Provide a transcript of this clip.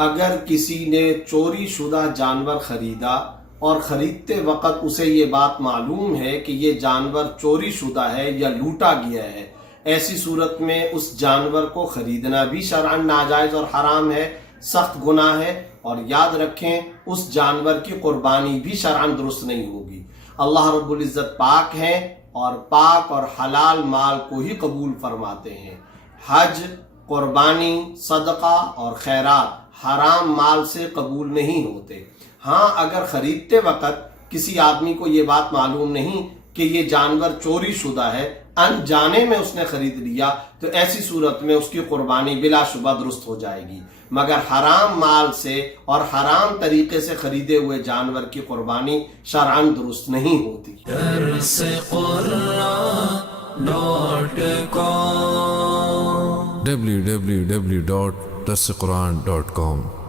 اگر کسی نے چوری شدہ جانور خریدا اور خریدتے وقت اسے یہ بات معلوم ہے کہ یہ جانور چوری شدہ ہے یا لوٹا گیا ہے، ایسی صورت میں اس جانور کو خریدنا بھی شرعاً ناجائز اور حرام ہے، سخت گناہ ہے۔ اور یاد رکھیں اس جانور کی قربانی بھی شرعاً درست نہیں ہوگی۔ اللہ رب العزت پاک ہیں اور پاک اور حلال مال کو ہی قبول فرماتے ہیں۔ حج، قربانی، صدقہ اور خیرات حرام مال سے قبول نہیں ہوتے۔ ہاں اگر خریدتے وقت کسی آدمی کو یہ بات معلوم نہیں کہ یہ جانور چوری شدہ ہے، انجانے میں اس نے خرید لیا، تو ایسی صورت میں اس کی قربانی بلا شبہ درست ہو جائے گی، مگر حرام مال سے اور حرام طریقے سے خریدے ہوئے جانور کی قربانی شرعاً درست نہیں ہوتی۔ www.darsequran.com